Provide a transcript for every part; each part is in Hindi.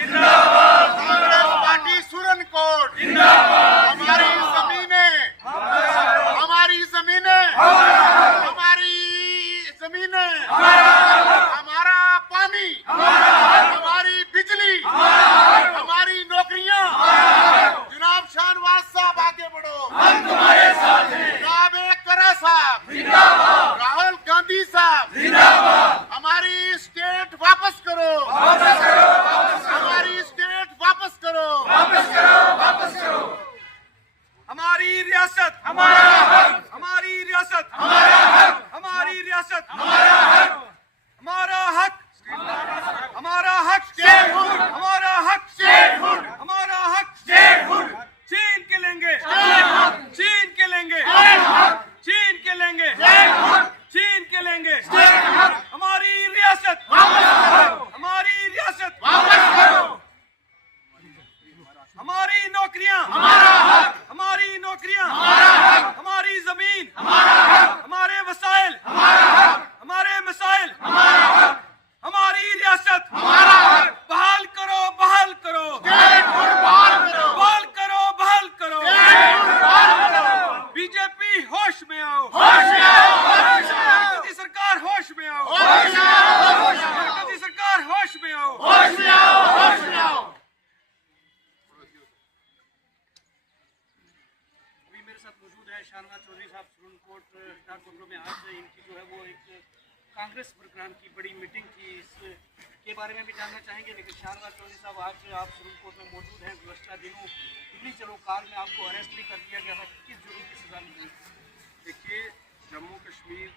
कांग्रेस पार्टी सुरनकोट हमारी जमीनें, हमारी जमीनें, हमारी जमीनें, हमारा पानी, हमारी बिजली, हमारी नौकरियां। जनाब शाहनवाज साहब आगे बढ़ो, हम तुम्हारे साथ हैं। जनाब करा साहब जिंदाबाद, राहुल गांधी साहब जिंदाबाद। हमारी स्टेट वापस करो, वापस करो, हमारी स्टेट वापस करो, वापस करो, वापस करो। हमारी रियासत हमारा हक, हमारी रियासत हमारा हक, हमारी रियासत हमारा हक, हमारा हक हमारा हक स्टेटहुड, हमारा हक स्टेटहुड, हमारा हक स्टेटहुड, छीन के लेंगे, स्टेटहुड, छीन के लेंगे, स्टेटहुड, छीन के लेंगे, स्टेटहुड, छीन के लेंगे। स्टेटहुड, हमारी रियासत वापस करो, हमारी रियासत वापस करो। हमारी नौकरियां हमारा हक, हमारी नौकरियां हमारा हक, हमारी जमीन हमारा हक, हमारे वसाइल हमारा हक, हमारे मसाइल हमारा हक, हमारी रियासत हमारा हक। बहाल करो, बहाल करो, स्टेटहुड बहाल करो, बहाल करो, बहाल करो। स्टेटहुड बहाल करो। बीजेपी होश में आओ, होश में आओ, होश में आओ, मरकजी सरकार होश में आओ, होश में आओ, होश में आओ, मरकजी सरकार होश में आओ। होश में आओ, होश में आओ। अभी मेरे साथ मौजूद है शाहनवाज चौधरी साहब सुरनकोट टारकोटलो में। आज इनकी जो है वो एक कांग्रेस प्रोग्राम की बड़ी मीटिंग थी, इसके बारे में भी जानना चाहेंगे। लेकिन शाहनवाज चौधरी साहब आज आप सुरनकोट में मौजूद हैं। गुज़श्ता दिनों दिल्ली चलो कार में आपको अरेस्ट भी कर दिया गया था, किस जुर्म की सजा मिली? देखिए, जम्मू कश्मीर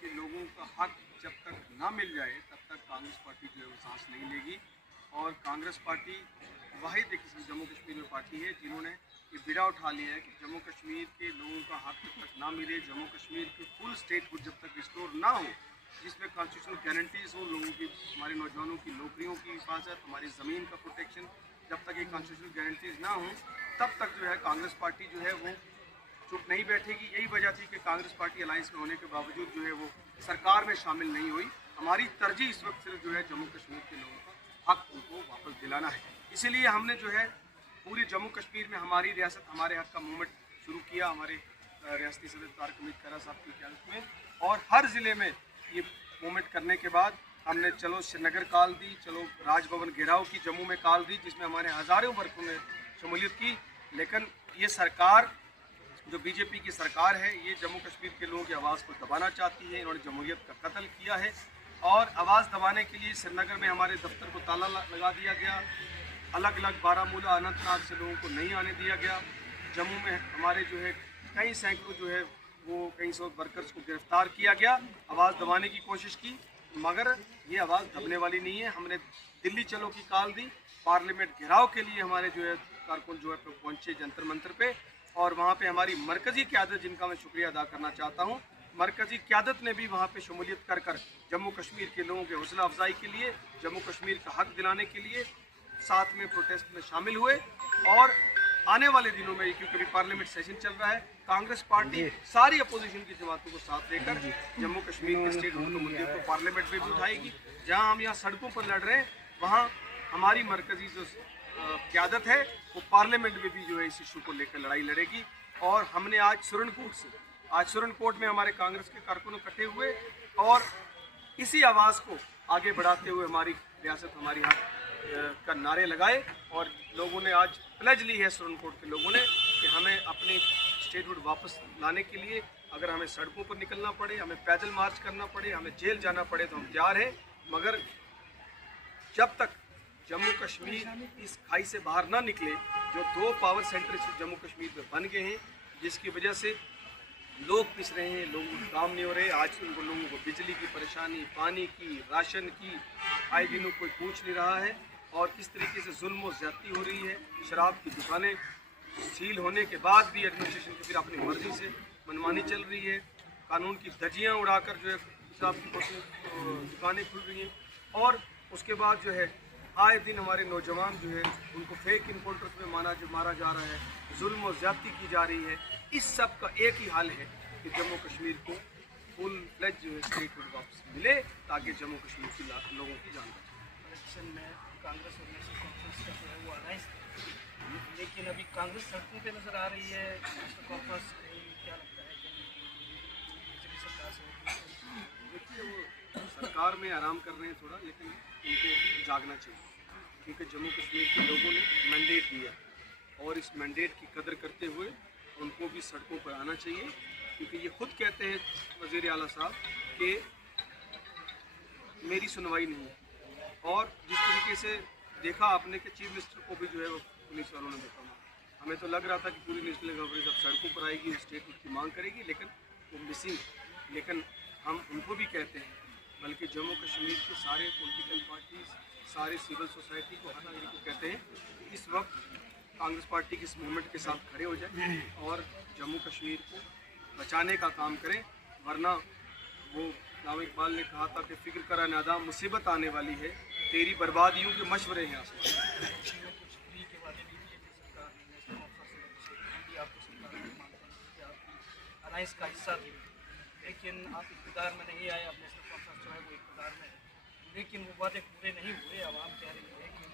के लोगों का हक जब तक ना मिल जाए तब तक कांग्रेस पार्टी जो है वो सांस नहीं लेगी। और कांग्रेस पार्टी वाहिद एक किस्म जम्मू कश्मीर में पार्टी है जिन्होंने ये बिड़ा उठा लिया है कि जम्मू कश्मीर के लोगों का हक जब तक ना मिले, जम्मू कश्मीर की फुल स्टेटहुड जब तक रिस्टोर ना हो, जिसमें कॉन्स्टिट्यूशनल गारंटीज हो लोगों की, हमारे नौजवानों की नौकरियों की हिफाजत, हमारी ज़मीन का प्रोटेक्शन, जब तक ये कॉन्स्टिट्यूशनल गारंटीज ना हो तब तक जो है कांग्रेस पार्टी जो है वो चुप नहीं बैठेगी। यही वजह थी कि कांग्रेस पार्टी अलायंस में होने के बावजूद जो है वो सरकार में शामिल नहीं हुई। हमारी तरजीह इस वक्त सिर्फ जो है जम्मू कश्मीर के लोगों का हक उनको वापस दिलाना है। इसीलिए हमने जो है पूरी जम्मू कश्मीर में हमारी रियासत हमारे हक का मूवमेंट शुरू किया, हमारे रियासती सदर तारिक अहमद खैरा साहब की क़यादत में। और हर ज़िले में ये मूवमेंट करने के बाद हमने चलो श्रीनगर कॉल दी, चलो राजभवन घेराव की जम्मू में कॉल दी, जिसमें हमारे हज़ारों वर्गों ने शमूलियत की। लेकिन ये सरकार जो बीजेपी की सरकार है ये जम्मू कश्मीर के लोगों की आवाज़ को दबाना चाहती है। इन्होंने जमहूरियत का कत्ल किया है और आवाज़ दबाने के लिए श्रीनगर में हमारे दफ्तर को ताला लगा दिया गया। अलग अलग बारामूला अनंतनाग से लोगों को नहीं आने दिया गया। जम्मू में हमारे जो है कई सैकड़ों जो है वो कई सौ वर्कर्स को गिरफ्तार किया गया। आवाज़ दबाने की कोशिश की मगर ये आवाज़ दबने वाली नहीं है। हमने दिल्ली चलो की कॉल दी, पार्लियामेंट घेराव के लिए हमारे जो है कारकुन जो है पहुँचे जंतर मंतर पे, और वहाँ पे हमारी मरकज़ी क़यादत जिनका मैं शुक्रिया अदा करना चाहता हूँ, मरकज़ी क़यादत ने भी वहाँ पे शमूलियत कर कर जम्मू कश्मीर के लोगों के हौसला अफजाई के लिए, जम्मू कश्मीर का हक दिलाने के लिए साथ में प्रोटेस्ट में शामिल हुए। और आने वाले दिनों में क्योंकि अभी पार्लियामेंट सेशन चल रहा है, कांग्रेस पार्टी सारी अपोजिशन की जमातों को साथ लेकर जम्मू कश्मीर के स्टेटहुड के मुद्दे को पार्लियामेंट में भी उठाएगी। जहाँ हम यहाँ सड़कों पर लड़ रहे हैं वहाँ हमारी मरकज़ी जो क़यादत है वो पार्लियामेंट में भी जो है इस इशू को लेकर लड़ाई लड़ेगी। और हमने आज सुरनकोट में हमारे कांग्रेस के कारकुन इकट्ठे हुए और इसी आवाज़ को आगे बढ़ाते हुए हमारी रियासत हमारी हक का नारे लगाए। और लोगों ने आज प्लेज ली है सुरनकोट के लोगों ने कि हमें अपनी स्टेटहुड वापस लाने के लिए अगर हमें सड़कों पर निकलना पड़े, हमें पैदल मार्च करना पड़े, हमें जेल जाना पड़े तो हम तैयार हैं। मगर जब तक जम्मू कश्मीर इस खाई से बाहर ना निकले, जो 2 पावर सेंटर जम्मू कश्मीर में बन गए हैं जिसकी वजह से लोग पिस रहे हैं, लोगों को काम नहीं हो रहे। आज उनको लोगों को बिजली की परेशानी, पानी की, राशन की आए दिनों कोई पूछ नहीं रहा है। और किस तरीके से जुल्म और ज़्यादती हो रही है। शराब की दुकानें सील होने के बाद भी एडमिनिस्ट्रेशन की फिर अपनी मर्जी से मनमानी चल रही है। कानून की धज्जियाँ उड़ाकर जो है शराब की दुकानें खुल रही हैं। और उसके बाद जो है आए दिन हमारे नौजवान जो है उनको फेक इम्पोर्टर्स में मारा जा रहा है, जुल्म और ज़्यादती की जा रही है। इस सब का एक ही हाल है कि जम्मू कश्मीर को फुल फ्लेज जो है स्टेटहुड वापस मिले ताकि जम्मू कश्मीर के लोगों की जान बचे। इलेक्शन में कांग्रेस और नेशनल कॉन्फ्रेंस का जो है वो अलायंस, लेकिन अभी कांग्रेस सड़कों पे नज़र आ रही है। नेशनल कॉन्फ्रेंस क्या लगता है कि बीजेपी सरकार से देखिए वो सरकार में आराम कर रहे हैं थोड़ा, लेकिन उनको जागना चाहिए क्योंकि जम्मू कश्मीर के लोगों ने मैंडेट दिया और इस मैंडेट की कदर करते हुए उनको भी सड़कों पर आना चाहिए, क्योंकि ये खुद कहते हैं वज़ीर आला साहब कि मेरी सुनवाई नहीं है। और जिस तरीके से देखा आपने कि चीफ मिनिस्टर को भी जो है वो पुलिस वालों ने देखा, हमें तो लग रहा था कि पूरी नेशनल गवर्नमेंट अब सड़कों पर आएगी, स्टेटमेंट की मांग करेगी, लेकिन वो मिसिंग। लेकिन हम उनको भी कहते हैं, बल्कि जम्मू कश्मीर के सारे पॉलिटिकल पार्टीज, सारे सिविल सोसाइटी को, हर नागरिक को कहते हैं कि इस वक्त कांग्रेस पार्टी की इस मूवमेंट के साथ खड़े हो जाए और जम्मू कश्मीर को बचाने का काम करें, वरना वो अल्लामा इकबाल ने कहा था कि फ़िक्र करा नादा मुसीबत आने वाली है, तेरी बर्बाद यूँ के मशवरे हैं आसमान। अलायंस का हिस्सा थे, लेकिन आप इक़्तिदार में नहीं आए। अब नेशनल कॉन्फ्रेंस जो है वो इक़्तिदार में है, लेकिन वो वादे पूरे नहीं हुए। आवाम कह रही है कि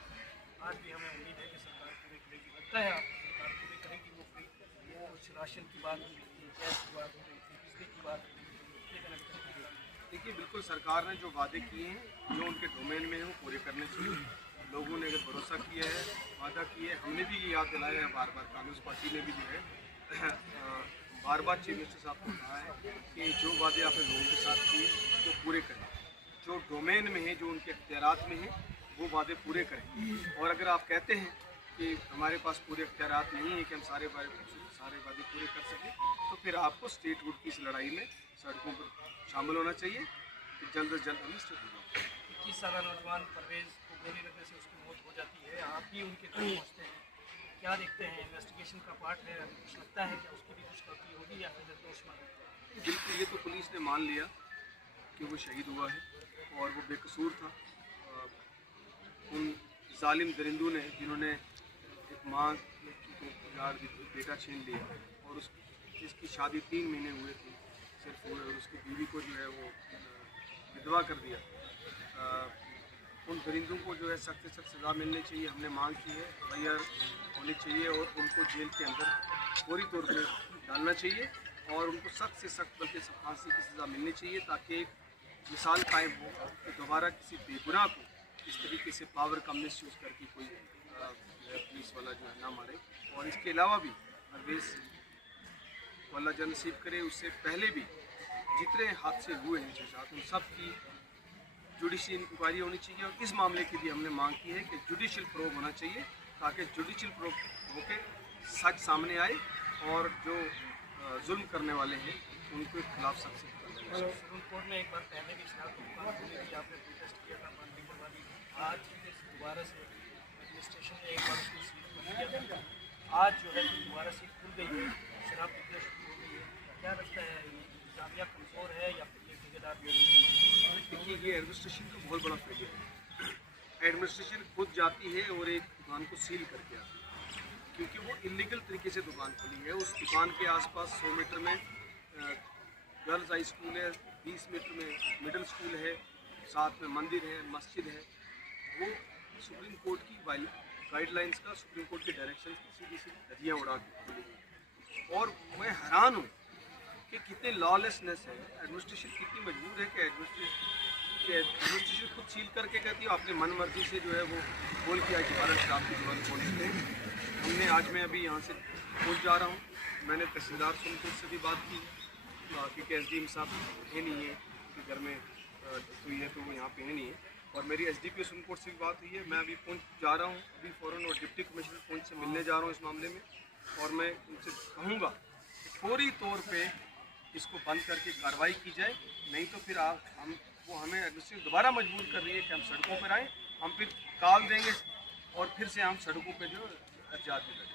आज भी हमें उम्मीद है कि सरकार पूरे करेगी। लगता है आप सरकार पूरे करेगी? वो राशन की बात हो रही थी, गैस की बात हो रही थी, बिजली की बात हो रही थी। देखिए बिल्कुल सरकार ने जो वादे किए हैं, जो उनके डोमेन में है वो पूरे करने चाहिए। लोगों ने अगर भरोसा किया है, वादा किया है, हमने भी ये याद दिलाया है बार बार, कांग्रेस पार्टी ने भी जो है बार बार चीफ मिनिस्टर साहब को कहा है कि जो वादे आपने लोगों के साथ किए वो पूरे करें, जो डोमेन में है, जो उनके अख्तियारात में है, वो वादे पूरे करें। और अगर आप कहते हैं कि हमारे पास पूरे अख्तियारात नहीं है कि हम सारे वादे पूरे कर सकें, तो फिर आपको स्टेट हुड की इस लड़ाई में सड़कों पर शामिल होना चाहिए कि जल्द से जल्द हमें स्टेट हुड। 21 साल नौजवान परवेज़ को गोली लगने से उसकी मौत हो जाती है, आप भी उनके करीब पहुँचते हैं, क्या देखते हैं? इन्वेस्टिगेशन का पार्ट है, कुछ लगता है कि उसकी भी कुछ गलती होगी या फिर निर्दोष माना? बिल्कुल, ये तो पुलिस ने मान लिया कि वो शहीद हुआ है और वो बेकसूर था। उन जालिम दरिंदों ने, जिन्होंने एक माँ को यार बेटा छीन लिया और जिसकी शादी 3 महीने हुए थे सिर्फ हुए, और उसकी बीवी को जो है वो विधवा कर दिया, उन दरिंदों को जो है सख्त से सख्त सज़ा मिलनी चाहिए। हमने मांग की है, FIR होनी चाहिए और उनको जेल के अंदर फौरी तौर पर डालना चाहिए और उनको सख्त से सख्त बल्कि फांसी की सज़ा मिलनी चाहिए, ताकि एक मिसाल कायम हो कि दोबारा किसी बेगुनाह को इस तरीके से पावर का मिस यूज़ करके कोई पुलिस वाला जो है ना मारे। और इसके अलावा भी परवेज़ को अल्लाह जन नसीब करे, उससे पहले भी जितने हादसे हुए हैं साथ, उन सब की जुडिशियल इंक्वायरी होनी चाहिए। और इस मामले की भी हमने मांग की है कि जुडिशियल प्रोब होना चाहिए, ताकि जुडिशियल प्रोब होकर सच सामने आए और जो जुल्म करने वाले हैं उनके खिलाफ सख्त सुप्रीम कोर्ट में एक बार पहले भी आपने प्रोटेस्ट किया था मानने के बाद, आज दोबारा से एडमिनिस्ट्रेशन ने एक बार उसको सील कर दिया था, आज जो है दोबारा सील खुल गई है, शराब बिकना शुरू हो गई है। क्या लगता है, इंतजामिया कमज़ोर है या फिर ये ठेकेदार? देखिए ये एडमिनिस्ट्रेशन का बहुत बड़ा फेलियर है। एडमिनिस्ट्रेशन खुद जाती है और एक दुकान को सील करके आती है, क्योंकि वो इलीगल तरीके से दुकान खुली है। उस दुकान के आसपास 100 मीटर में गर्ल्स हाई स्कूल है, 20 मीटर में मिडिल स्कूल है, साथ में मंदिर है, मस्जिद है। वो सुप्रीम कोर्ट की गाइडलाइंस का, सुप्रीम कोर्ट के डायरेक्शन की सीधी सीधी धज्जियाँ उड़ा के खुली हुई। और मैं हैरान हूँ कि कितने लॉलेसनेस है, एडमिनिस्ट्रेशन कितनी मजबूर है कि एडमिनिस्ट्रेशन खुद सील करके कहती है अपने मन मर्जी से जो है वो बोल किया कि भारत शराब की दुकान खोल सकते हैं। हमने आज मैं अभी यहाँ से पहुँच जा रहा हूँ, मैंने तहसीलदार सुनपुर से भी बात की, क्योंकि SDM साहब है नहीं है, उनके घर में हुई है तो वो यहाँ पे है नहीं है, और मेरी SDPO सुनपुर से भी बात हुई है। मैं अभी पहुँच जा रहा हूँ अभी फ़ौरन, और डिप्टी कमिश्नर पहुँच से मिलने जा रहा हूँ इस मामले में, और मैं उनसे कहूँगा कि फौरी तौर पर इसको बंद करके कार्रवाई की जाए, नहीं तो फिर हमें एडमिनिस्ट्रेशन दोबारा मजबूर कर रही है कि हम सड़कों पर आएँ, हम फिर कॉल देंगे और फिर से हम सड़कों पर जो एहतजाज भी करें।